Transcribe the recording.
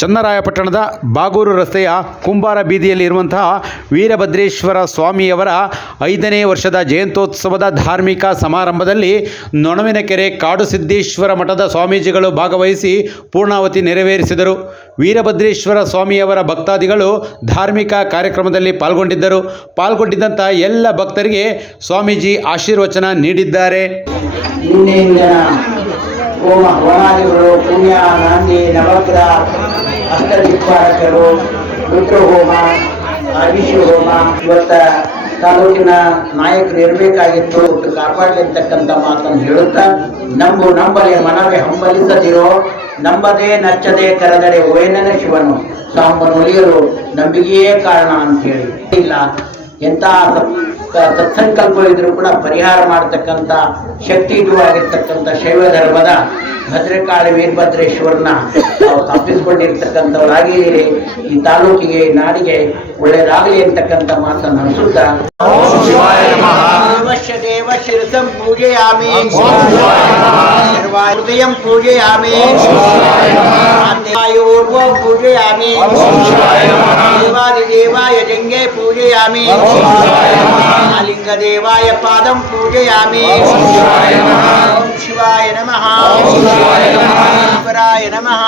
ಚನ್ನರಾಯಪಟ್ಟಣದ ಬಾಗೂರು ರಸ್ತೆಯ ಕುಂಬಾರ ಬೀದಿಯಲ್ಲಿ ಇರುವಂತಹ ವೀರಭದ್ರೇಶ್ವರ ಸ್ವಾಮಿಯವರ 5ನೇ ವರ್ಷದ ಜಯಂತ್ಯೋತ್ಸವದ ಧಾರ್ಮಿಕ ಸಮಾರಂಭದಲ್ಲಿ ನೊಣವಿನಕೆರೆ ಕಾಡುಸಿದ್ದೇಶ್ವರ ಮಠದ ಸ್ವಾಮೀಜಿಗಳು ಭಾಗವಹಿಸಿ ಪೂರ್ಣಾವತಿ ನೆರವೇರಿಸಿದರು. ವೀರಭದ್ರೇಶ್ವರ ಸ್ವಾಮಿಯವರ ಭಕ್ತಾದಿಗಳು ಧಾರ್ಮಿಕ ಕಾರ್ಯಕ್ರಮದಲ್ಲಿ ಪಾಲ್ಗೊಂಡಿದ್ದಂಥ ಎಲ್ಲ ಭಕ್ತರಿಗೆ ಸ್ವಾಮೀಜಿ ಆಶೀರ್ವಚನ ನೀಡಿದ್ದಾರೆ. ಹೋಮ ಹೋಮಾದಿಗಳು, ಪುಣ್ಯ, ನಾಂದಿ, ನವಗ್ರಹ, ಅಷ್ಟದಿಕ್ಪಾಲಕರು, ರುದ್ರಹೋಮ, ಅಭಿಷೇಕ ಹೋಮ ಇವತ್ತ ತಾಲೂಕಿನ ನಾಯಕರು ಇರಬೇಕಾಗಿತ್ತು, ಕಾಪಾಡಲಿರ್ತಕ್ಕಂಥ ಮಾತನ್ನು ಹೇಳುತ್ತಾ, ನಂಬಲೆ ಮನವೇ ಹಂಬಲಿಸದಿರೋ, ನಂಬದೇ ನಚ್ಚದೆ ಕರೆದರೆ ಓಯನನ ಶಿವನು ಸಾಂಬನೊಲಿಯರು ನಂಬಿಕೆಯೇ ಕಾರಣ ಅಂತೇಳಿ ಇಲ್ಲ. ಎಂಥ ಸತ್ಸಂಕಲ್ಪವಿದ್ರೂ ಕೂಡ ಪರಿಹಾರ ಮಾಡತಕ್ಕಂಥ ಶಕ್ತಿ ಇರುವಾಗಿರ್ತಕ್ಕಂಥ ಶೈವ ಧರ್ಮದ ಭದ್ರಕಾಳಿ ವೀರಭದ್ರೇಶ್ವರನ ತಪ್ಪಿಸಿಕೊಂಡಿರ್ತಕ್ಕಂಥವರಾಗಿದ್ದೀರಿ. ಈ ತಾಲೂಕಿಗೆ, ನಾಡಿಗೆ ಒಳ್ಳೆಯದಾಗಲಿ ಅಂತಕ್ಕಂಥ ಮಾತನ್ನು ಅನಿಸುತ್ತಾ, ದೇವ ಶಿರಸಂ ಪೂಜೆಯಾಮಿ, ಹೃದಯಂ ಪೂಜೆಯಾಮಿ, ಆಯುರ್ವಂ ಪೂಜೆಯಾಮಿ, ದೇವಾದಿದೇವಾಯ ಜಂಗೆ ಪೂಜೆಯಾಮಿ, ಲಿಂಗದೇವಾಯ ಪಾದಂ ಪೂಜೆಯಾಮಿ. ಓಂ ಶಿವಾಯ ನಮಃ, ಈಶ್ವರಾಯ ನಮಃ,